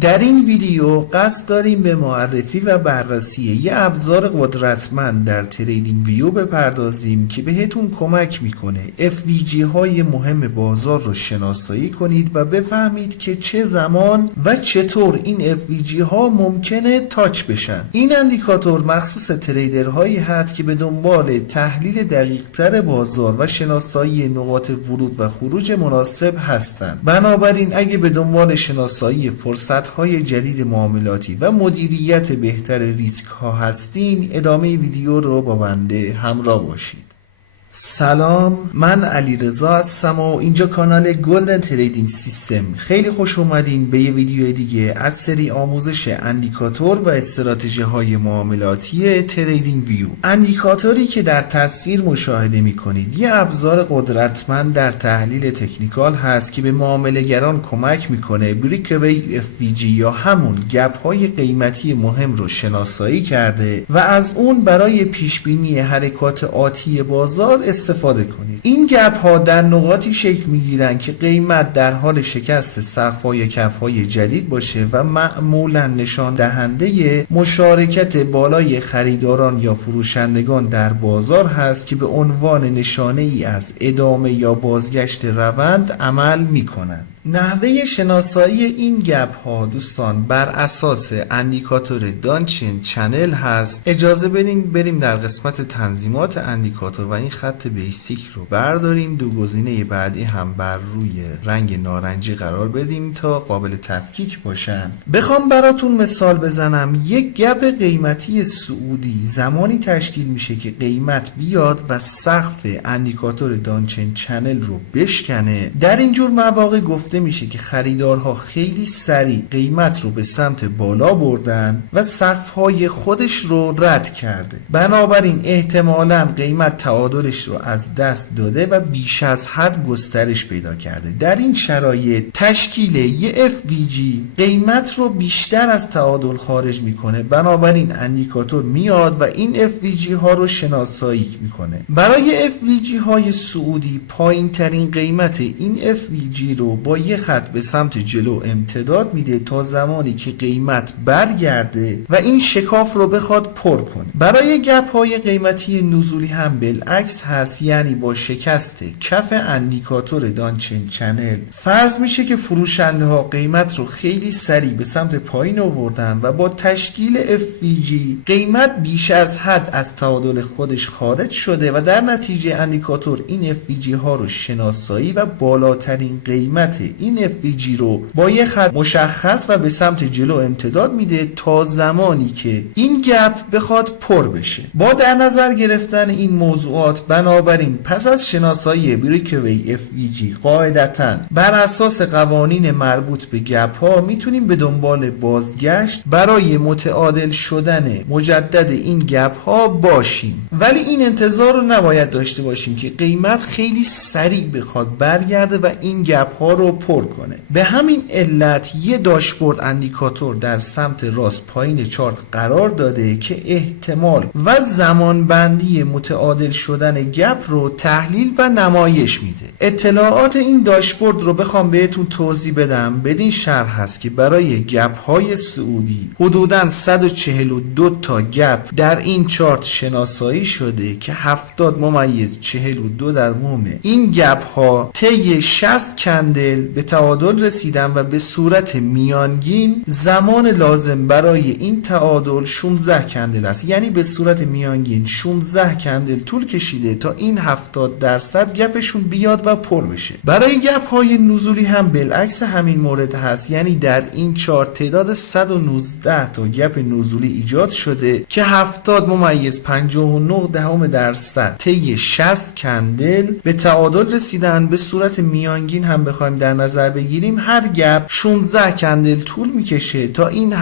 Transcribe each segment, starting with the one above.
در این ویدیو قصد داریم به معرفی و بررسی یه ابزار قدرتمند در تریدینگ ویو بپردازیم که بهتون کمک میکنه FVG های مهم بازار رو شناسایی کنید و بفهمید که چه زمان و چطور این FVG ها ممکنه تاچ بشن. این اندیکاتور مخصوص تریدرهایی هست که به دنبال تحلیل دقیق‌تر بازار و شناسایی نقاط ورود و خروج مناسب هستند. بنابراین اگه به دنبال شناسایی فرصت‌های جدید معاملاتی و مدیریت بهتر ریسک ها هستین، ادامه ویدیو رو با بنده همراه باشید. سلام، من علیرضا هستم و اینجا کانال گلدن تریدینگ سیستم. خیلی خوش اومدین به یه ویدیو دیگه از سری آموزش اندیکاتور و استراتژی های معاملاتی تریدینگ ویو. اندیکاتوری که در تصویر مشاهده میکنید یه ابزار قدرتمند در تحلیل تکنیکال هست که به معامله‌گران کمک میکنه بریکوی FVG یا همون گپ های قیمتی مهم رو شناسایی کرده و از اون برای پیش بینی حرکات آتی بازار استفاده کنید. این گپ ها در نقاطی شکل میگیرن که قیمت در حال شکست سقف‌ها یا کف‌های جدید باشه و معمولا نشان دهنده مشارکت بالای خریداران یا فروشندگان در بازار هست که به عنوان نشانه ای از ادامه یا بازگشت روند عمل میکنند. نحوه شناسایی این گپ ها دوستان بر اساس اندیکاتور دانچین چنل هست. اجازه بدین بریم در قسمت تنظیمات اندیکاتور و این خط بیسیک رو برداریم، دو گزینه بعدی هم بر روی رنگ نارنجی قرار بدیم تا قابل تفکیک باشن. بخوام براتون مثال بزنم، یک گپ قیمتی سعودی زمانی تشکیل میشه که قیمت بیاد و سقف اندیکاتور دانچین چنل رو بشکنه. در اینجور مواقع گفت میشه که خریدارها خیلی سریع قیمت رو به سمت بالا بردن و سقف‌های خودش رو رد کرده. بنابراین احتمالاً قیمت تعادلش رو از دست داده و بیش از حد گسترش پیدا کرده. در این شرایط تشکیل یه FVG قیمت رو بیشتر از تعادل خارج میکنه. بنابراین اندیکاتور میاد و این FVG ها رو شناسایی میکنه. برای FVG های سعودی پایین ترین قیمت این FVG رو با یه خط به سمت جلو امتداد میده تا زمانی که قیمت برگرده و این شکاف رو بخواد پر کنه. برای گپ های قیمتی نزولی هم بالعکس هست، یعنی با شکست کف اندیکاتور دانچین چنل فرض میشه که فروشنده ها قیمت رو خیلی سریع به سمت پایین آوردن و با تشکیل FVG قیمت بیش از حد از تعادل خودش خارج شده و در نتیجه اندیکاتور این FVG ها رو شناسایی و بالاترین قیمت این FVG رو با یه خط مشخص و به سمت جلو امتداد میده تا زمانی که این گپ بخواد پر بشه. با در نظر گرفتن این موضوعات، بنابراین پس از شناسایی بریکوی FVG قاعدتاً بر اساس قوانین مربوط به گپ ها میتونیم به دنبال بازگشت برای متعادل شدن مجدد این گپ ها باشیم. ولی این انتظار رو نباید داشته باشیم که قیمت خیلی سریع بخواد برگرده و این گپ ها رو پر کنه. به همین علت یه داشبورد اندیکاتور در سمت راست پایین چارت قرار داده که احتمال و زمان بندی متعادل شدن گپ رو تحلیل و نمایش میده. اطلاعات این داشبورد رو بخوام بهتون توضیح بدم بدین شرح هست که برای گپ های سعودی حدوداً 142 تا گپ در این چارت شناسایی شده که 70.42 این گپ ها طی 60 کندل به تعادل رسیدن و به صورت میانگین زمان لازم برای این تعادل 16 کندل است. یعنی به صورت میانگین 16 کندل طول کشیده تا این 70% گپشون بیاد و پر بشه. برای گپ های نزولی هم بالعکس همین مورد هست، یعنی در این چارت تعداد 119 تا گپ نزولی ایجاد شده که 70.59% طی 60 کندل به تعادل رسیدن. به صورت میانگین هم بخوایم در نظر بگیریم هر گپ 16 کندل طول میکشه تا این 70%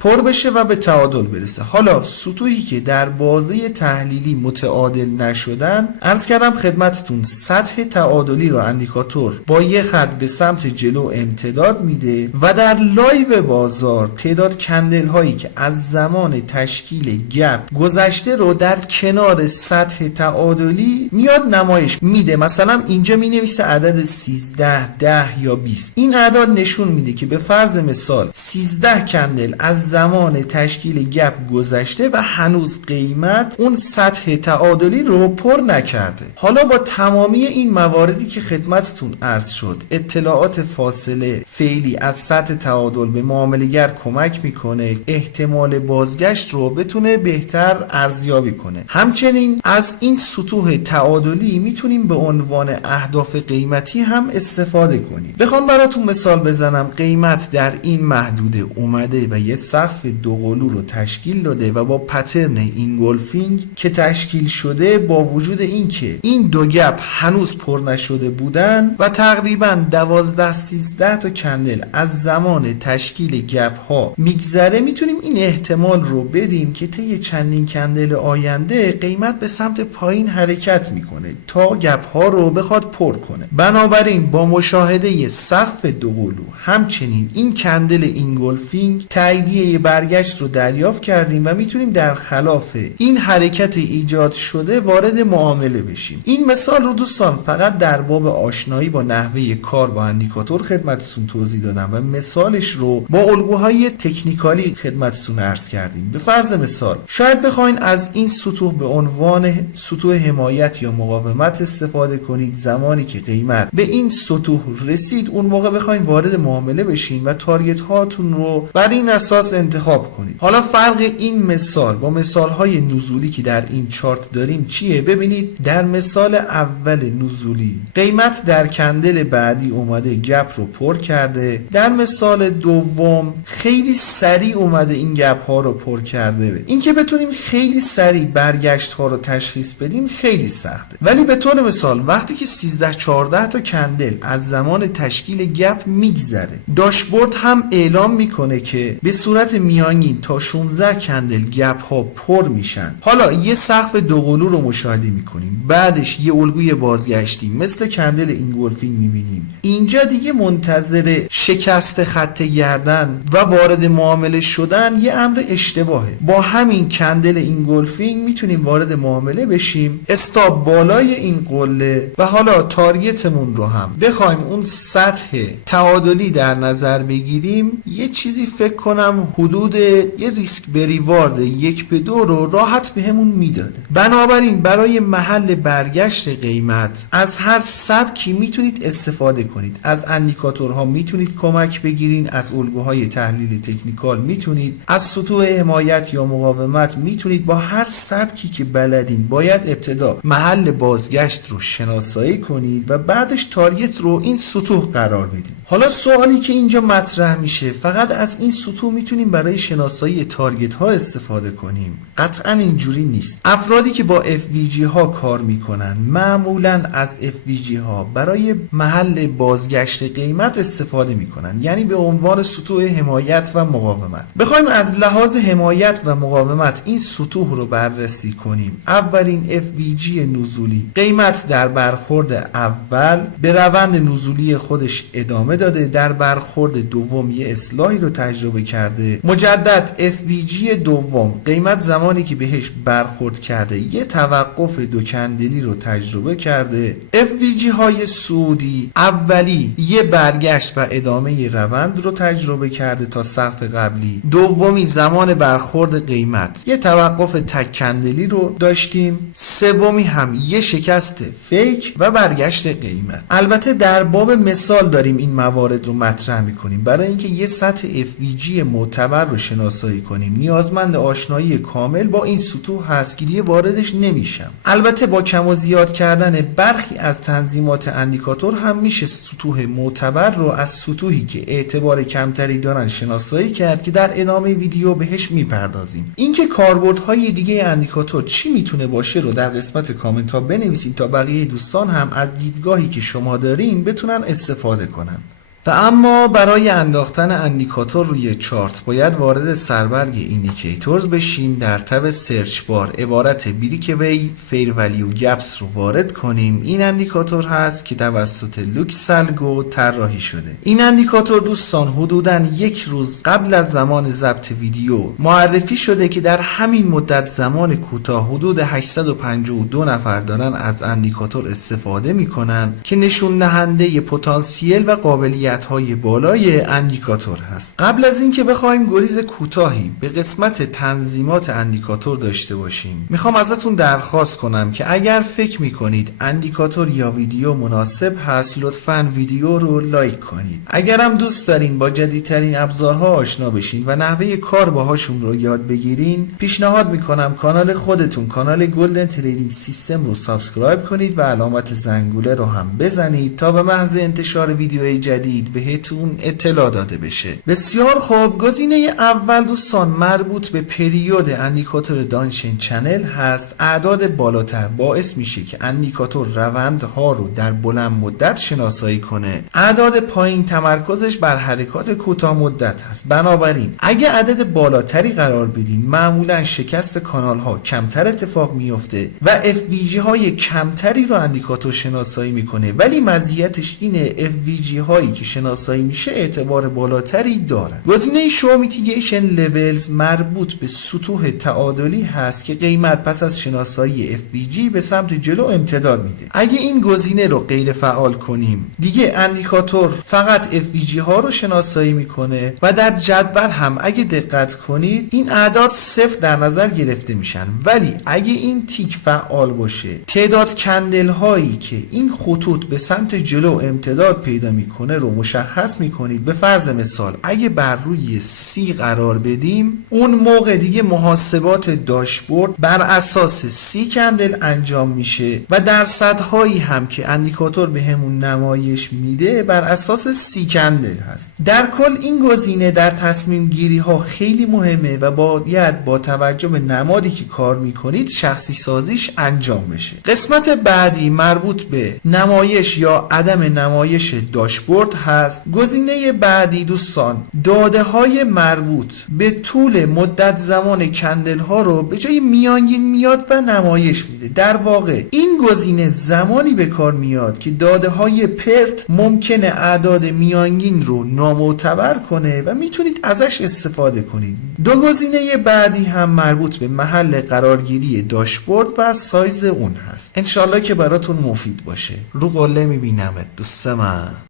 پر بشه و به تعادل برسه. حالا سطوحی که در بازه تحلیلی متعادل نشدن، عرض کردم خدمتتون سطح تعادلی رو اندیکاتور با یه خط به سمت جلو امتداد میده و در لایو بازار تعداد کندل هایی که از زمان تشکیل گپ گذشته رو در کنار سطح تعادلی میاد نمایش میده. مثلا اینجا می نویسه عدد 13 10 یا 20. این اعداد نشون میده که به فرض مثال 13 کندل از زمان تشکیل گپ گذشته و هنوز قیمت اون سطح تعادلی رو پر نکرده. حالا با تمامی این مواردی که خدمتتون عرض شد، اطلاعات فاصله فعلی از سطح تعادل به معامله‌گر کمک میکنه احتمال بازگشت رو بتونه بهتر ارزیابی کنه. همچنین از این سطوح تعادلی میتونیم به عنوان اهداف قیمتی هم استفاده کنیم. بخوام براتون مثال بزنم، قیمت در این محدوده اومده و یه سقف دوقلو رو تشکیل داده و با پترن اینگولفینگ که تشکیل شده، با وجود اینکه این دو گپ هنوز پر نشده بودن و تقریبا 12-13 تا کندل از زمان تشکیل گپ ها میگذره، میتونیم این احتمال رو بدیم که طی چندین کندل آینده قیمت به سمت پایین حرکت میکنه تا گپ ها رو بخواد پر کنه. بنابراین با مشاهده سقف دوقلو همچنین این کندل اینگولفینگ تاییدیه برگشت رو دریافت کردیم و میتونیم در خلاف این حرکت ایجاد شده وارد معامله بشیم. این مثال رو دوستان فقط در باب آشنایی با نحوه کار با اندیکاتور خدمتتون توضیح دادم و مثالش رو با الگوهای تکنیکالی خدمتتون عرض کردیم. به فرض مثال شاید بخواین از این سطوح به عنوان سطوح حمایت یا مقاومت استفاده کنید. زمانی که قیمت به این سطوح رسید، اون موقع بخواین وارد معامله بشین و تارگت هاتون رو بر این اساس انتخاب کنید. حالا فرق این مثال با مثال های نزولی که در این چارت داریم چیه؟ ببینید در مثال اول نزولی قیمت در کندل بعدی اومده گپ رو پر کرده. در مثال دوم خیلی سریع اومده این گپ ها رو پر کرده. اینکه بتونیم خیلی سریع برگشت ها رو تشخیص بدیم خیلی سخته، ولی به طور مثال وقتی که 13-14 تا کندل از زمان تشکیل گپ میگذره، داشبورد هم اعلام میکنه که به صورت میانگین تا 16 کندل گپ ها پر میشن. حالا یه سقف دوقلو رو مشاهده میکنیم، بعدش یه الگوی بازگشتی مثل کندل اینگولفینگ میبینیم. اینجا دیگه منتظر شکست خط گردن و وارد معامله شدن یه امر اشتباهه. با همین کندل اینگولفینگ میتونیم وارد معامله بشیم، استاپ بالای این قله و حالا تارگتمون رو هم بخوایم اون سطح تعادلی در نظر بگیریم، یه چیزی فکر کنم حدود یه ریسک بریوارد 1-2 رو راحت بهمون میداده. بنابراین برای محل برگشت قیمت از هر سبکی میتونید استفاده کنید. از اندیکاتورها میتونید کمک بگیرین، از الگوهای تحلیل تکنیکال میتونید، از سطوح حمایت یا مقاومت میتونید. با هر سبکی که بلدین باید ابتدا محل بازگشت رو شناسایی کنید و بعدش تارگت رو این سطوح قرار بدید. حالا سوالی که اینجا مطرح میشه، فقط از این سطوح میتونیم برای شناسایی تارگت ها استفاده کنیم؟ قطعا اینجوری نیست. افرادی که با FVG ها کار میکنن معمولا از FVG ها برای محل بازگشت قیمت استفاده میکنن، یعنی به عنوان سطوح حمایت و مقاومت. بخوایم از لحاظ حمایت و مقاومت این سطوح رو بررسی کنیم، اولین FVG نزولی قیمت در برخورد اول به روند نزولی خودش ادامه داده، در برخورد دوم یه اصلاحی رو تجربه کرده. مجدد FVG دوم قیمت زمانی که بهش برخورد کرده یه توقف دو کندلی رو تجربه کرده. FVG های سعودی اولی یه برگشت و ادامه روند رو تجربه کرده تا سقف قبلی. دومی زمان برخورد قیمت یه توقف تک کندلی رو داشتیم. سومی هم یه شکست فیک و برگشت قیمت. البته در باب مثال داریم این موارد رو مطرح میکنیم. برای اینکه یه سطح FVG معتبر رو شناسایی کنیم نیازمند آشنایی کامل با این سطوح هست که دیگه واردش نمیشم. البته با کم و زیاد کردن برخی از تنظیمات اندیکاتور هم میشه سطوح معتبر رو از سطوحی که اعتبار کمتری دارن شناسایی کرد که در ادامه ویدیو بهش میپردازیم. اینکه کاربردهای دیگه اندیکاتور چی میتونه باشه رو در قسمت کامنت ها بنویسید تا بقیه دوستان هم از دیدگاهی که شما دارین بتونن استفاده کنن. و اما برای انداختن اندیکاتور روی چارت باید وارد سربرگ ایندیکیتورز بشیم. در تب سرچ بار عبارت بریکوی فیر ولیو گپس رو وارد کنیم. این اندیکاتور هست که توسط لوکسالگو طراحی شده. این اندیکاتور دوستان حدوداً یک روز قبل از زمان ضبط ویدیو معرفی شده که در همین مدت زمان کوتاه حدود 852 نفر دارن از اندیکاتور استفاده میکنن که نشون دهنده پتانسیل و قابلیت های بالای اندیکاتور هست. قبل از اینکه بخوایم گریز کوتاهی به قسمت تنظیمات اندیکاتور داشته باشیم، میخوام ازتون درخواست کنم که اگر فکر میکنید اندیکاتور یا ویدیو مناسب هست لطفاً ویدیو رو لایک کنید. اگرم دوست دارین با جدیدترین ابزارها آشنا بشین و نحوه کار باهاشون رو یاد بگیرین، پیشنهاد میکنم کانال خودتون، کانال گلدن تریدینگ سیستم رو سابسکرایب کنید و علامت زنگوله رو هم بزنید تا به محض انتشار ویدیوهای جدید بهتون اطلاع داده بشه. بسیار خوب، گزینه اول دوستان مربوط به پریود اندیکاتور دانشین چنل هست. اعداد بالاتر باعث میشه که اندیکاتور روندها رو در بلند مدت شناسایی کنه. اعداد پایین تمرکزش بر حرکات کوتاه مدت هست. بنابراین اگه عدد بالاتری قرار بدین معمولا شکست کانال ها کمتر اتفاق میفته و FVG های کمتری رو اندیکاتور شناسایی میکنه، ولی مزیتش اینه FVG هایی که شناسایی میشه اعتبار بالاتری داره. گزینه شو میتیگیشن لولز مربوط به سطوح تعادلی هست که قیمت پس از شناسایی FVG به سمت جلو امتداد میده. اگه این گزینه رو غیر فعال کنیم دیگه اندیکاتور فقط FVG ها رو شناسایی میکنه و در جدول هم اگه دقت کنید این اعداد صفر در نظر گرفته میشن، ولی اگه این تیک فعال باشه تعداد کندل هایی که این خطوط به سمت جلو امتداد پیدا میکنه رو مشخص میکنید. به فرض مثال اگه بر روی سی قرار بدیم اون موقع دیگه محاسبات داشبورد بر اساس سی کندل انجام میشه و درصدهایی هم که اندیکاتور به همون نمایش میده بر اساس سی کندل هست. در کل این گزینه در تصمیم گیری ها خیلی مهمه و باید با توجه به نمادی که کار میکنید شخصی سازیش انجام بشه. قسمت بعدی مربوط به نمایش یا عدم نمایش داشبورد هست. گزینه بعدی دوستان داده های مربوط به طول مدت زمان کندل ها رو به جای میانگین میاد و نمایش میده. در واقع این گزینه زمانی به کار میاد که داده های پرت ممکنه اعداد میانگین رو نامعتبر کنه و میتونید ازش استفاده کنید. دو گزینه بعدی هم مربوط به محل قرارگیری داشبورد و سایز اون هست. انشالله که براتون مفید باشه. رو قله میبینمت دوست من.